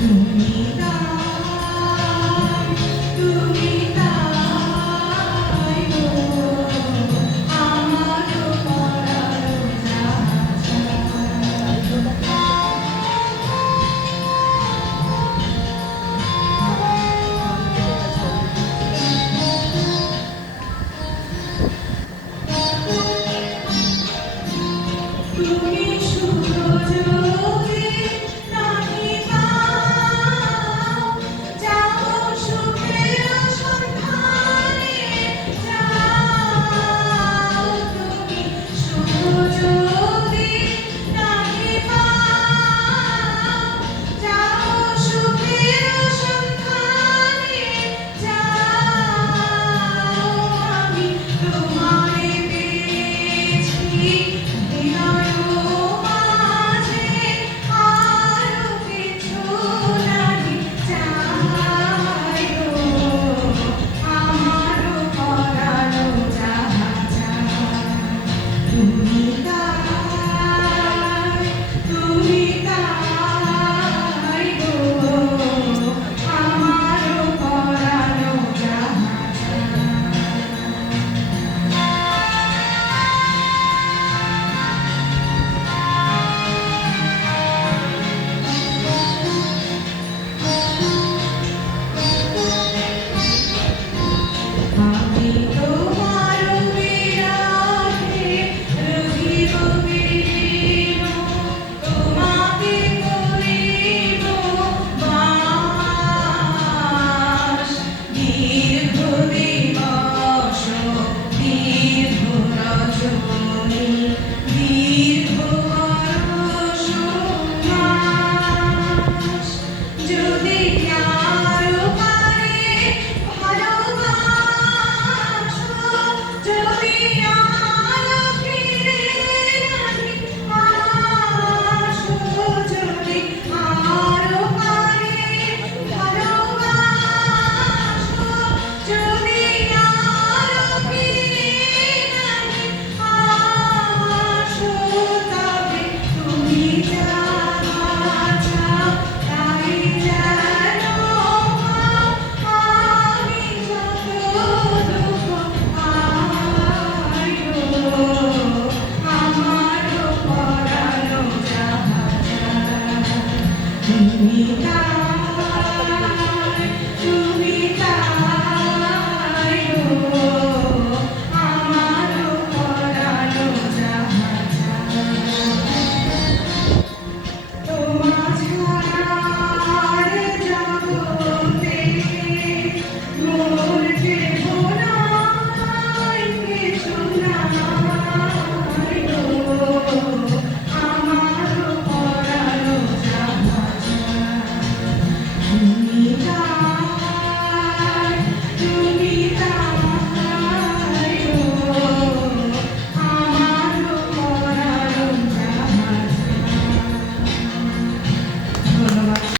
তুমি তাই, তুমি তাই গো, আমার পরাণ তুমি শুধু যদি নাহি পাও, যাও সুখের সন্ধানে যাও। তুমি শুধু যদি নাহি পাও, যাও সুখের সন্ধানে যাও। আমি তোমায় পেয়েছি হৃদয় মাঝে, আরো কিছু নাহি চাই গো, আমার পরাণ যাহা চায়। তুমি তাই, তুমি তাই গো, আমার পরাণ যাহা চায়। আমি তোমার বিরাগে রহিব বিলীন, তোমাকে করিব বাস। দীর্ঘ দিবস দীর্ঘ রজনী, দীর্ঘ বর্ষ মাস। যদি আরো পারে ভালোবাসো, যদি আরো ফিরে নাহি আসো, যদি আরো পারে ভালোবাসো, যদি আরো ফিরে নাহি আসো, তবে তুমি যাহা চাও তাই যেন পাও। আমি যত দুঃখ পাই গো, আমার পরাণ যাহা চায়। তুমি তাই।